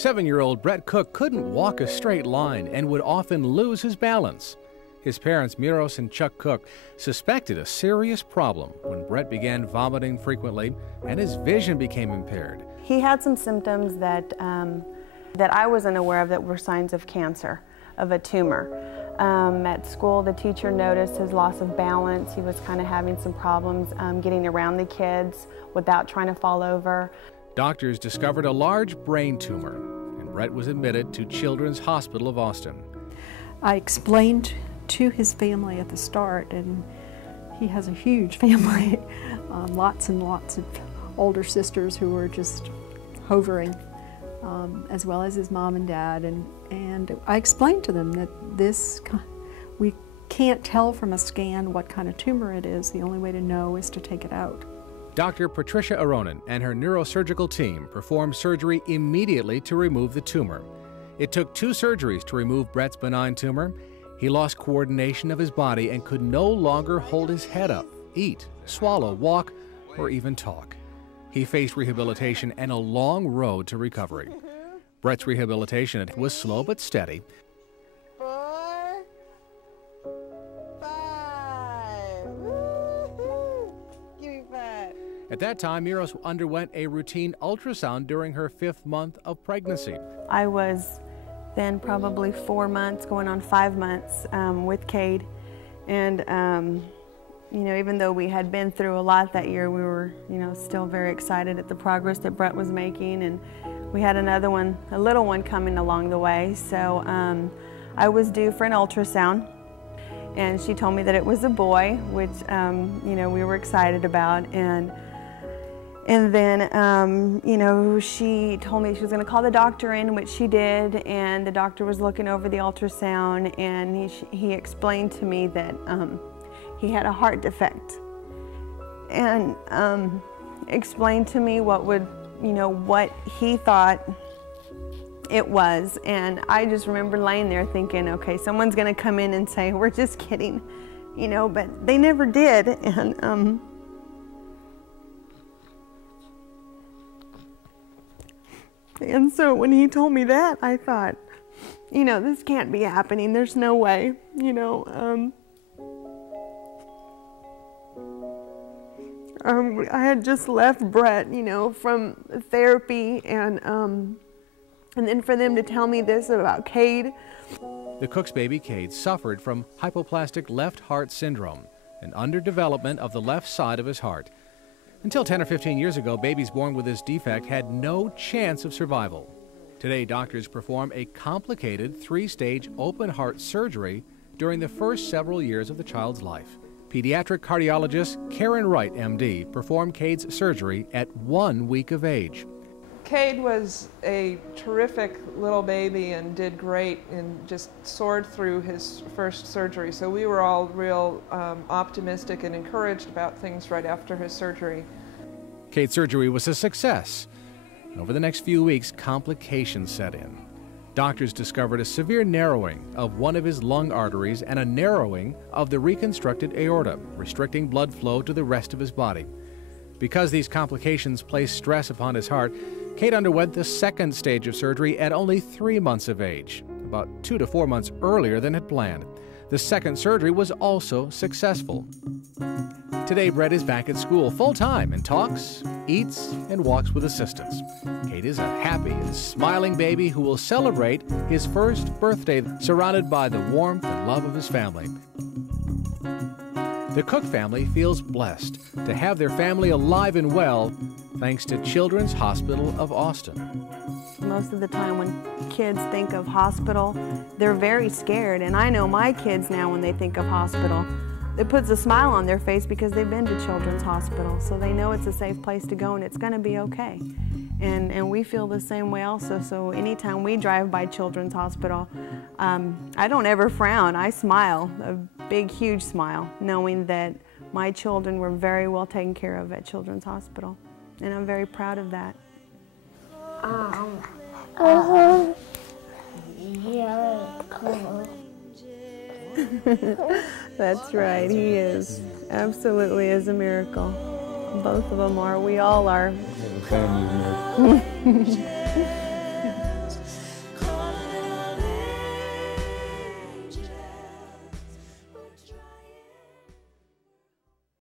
7-year-old Brett Cook couldn't walk a straight line and would often lose his balance. His parents, Miros and Chuck Cook, suspected a serious problem when Brett began vomiting frequently and his vision became impaired. He had some symptoms that I wasn't aware of that were signs of cancer, of a tumor. At school, the teacher noticed his loss of balance. He was kind of having some problems getting around the kids without trying to fall over. Doctors discovered a large brain tumor, and Brett was admitted to Children's Hospital of Austin. I explained to his family at the start, and he has a huge family, lots and lots of older sisters who were just hovering, as well as his mom and dad, and I explained to them that we can't tell from a scan what kind of tumor it is. The only way to know is to take it out. Dr. Patricia Aronin and her neurosurgical team performed surgery immediately to remove the tumor. It took 2 surgeries to remove Brett's benign tumor. He lost coordination of his body and could no longer hold his head up, eat, swallow, walk, or even talk. He faced rehabilitation and a long road to recovery. Brett's rehabilitation was slow but steady. 4, 5. Woo-hoo. Give me 5. At that time, Miros underwent a routine ultrasound during her 5th month of pregnancy. I was then probably 4 months, going on 5 months with Cade. And you know, even though we had been through a lot that year, we were, you know, still very excited at the progress that Brett was making. And we had another one, a little one coming along the way. So I was due for an ultrasound, and she told me that it was a boy, which, you know, we were excited about. And then, you know, she told me she was going to call the doctor in, which she did, and the doctor was looking over the ultrasound, and he explained to me that he had a heart defect, and explained to me what he thought it was. And I just remember laying there thinking, okay, someone's going to come in and say, we're just kidding, you know, but they never did. And so when he told me that, I thought, you know, this can't be happening. There's no way, you know. I had just left Brett, you know, from therapy, and then for them to tell me this about Cade. The Cook's baby, Cade, suffered from hypoplastic left heart syndrome, an underdevelopment of the left side of his heart. Until 10 or 15 years ago, babies born with this defect had no chance of survival. Today, doctors perform a complicated 3-stage open heart surgery during the first several years of the child's life. Pediatric cardiologist Karen Wright, MD, performed Cade's surgery at 1 week of age. Cade was a terrific little baby and did great and just soared through his first surgery. So we were all real optimistic and encouraged about things right after his surgery. Cade's surgery was a success. Over the next few weeks, complications set in. Doctors discovered a severe narrowing of one of his lung arteries and a narrowing of the reconstructed aorta, restricting blood flow to the rest of his body. Because these complications placed stress upon his heart, Cade underwent the 2nd stage of surgery at only 3 months of age, about 2 to 4 months earlier than had planned. The 2nd surgery was also successful. Today, Brett is back at school full-time and talks, eats, and walks with assistants. Cade is a happy and smiling baby who will celebrate his first birthday surrounded by the warmth and love of his family. The Cook family feels blessed to have their family alive and well thanks to Children's Hospital of Austin. Most of the time when kids think of hospital, they're very scared. And I know my kids now, when they think of hospital, it puts a smile on their face because they've been to Children's Hospital. So they know it's a safe place to go and it's going to be okay. And we feel the same way also. So anytime we drive by Children's Hospital, I don't ever frown. I smile, a big, huge smile, knowing that my children were very well taken care of at Children's Hospital. And I'm very proud of that. That's right, he is. Absolutely is a miracle. Both of them are. We all are.